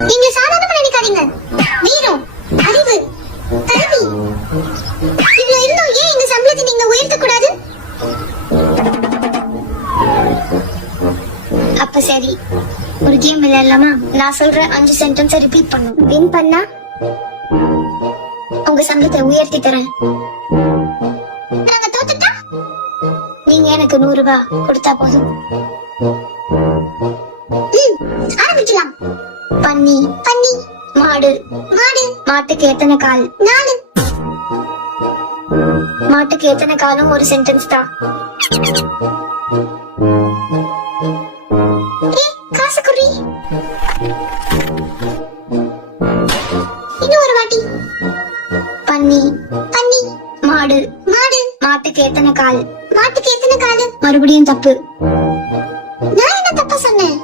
நீங்க சாதாரணமா நினைக்காதீங்க. வீரம் அறிவு கல்வி. இதுல இருந்தும் ஏன் எங்க சம்பளத்தை நீங்க உயர்த்த கூடாது? அப்ப சரி. ஒரு கேம் விளையாடலாமா? நான் சொல்ற அஞ்சு சென்டென்ஸ் ரிப்பீட் பண்ணும் வின் பண்ணா உங்க சம்பளத்தை உயர்த்தி தரேன். நாங்க தோத்துட்டா? நீங்க எனக்கு நூறு ரூபாய் கொடுத்தா போதும். ம், ஆரம்பிக்கலாம். பன்னி பன்னி. மாடு. மாடு. மாட்டுக்கு எத்தனை கால்? நாலு. மாட்டுக்கு எத்தனை காலும்? ஒரு சென்டென்ஸ் தான் காசு குறி இன்னும் ஒரு வாட்டி. பன்னி பன்னி. மாடு. மாடு. மாட்டுக்கு எத்தனை கால்? மாட்டுக்கு எத்தனை காலு? மறுபடியும் தப்பு. நான் என்ன தப்பா சொன்னேன்?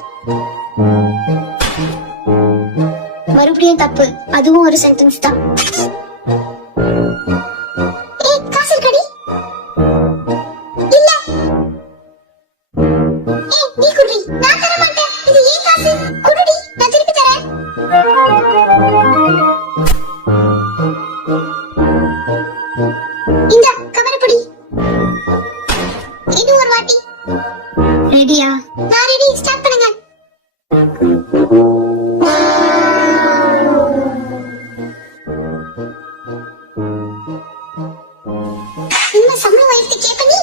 மறுபடியும் தப்பு. அதுவும் ஒரு சென்டென்ஸ் தான். ஏய் காசு இருக்கடி இல்ல. உங்க சம்பள வயிற்று கேட்க நீ?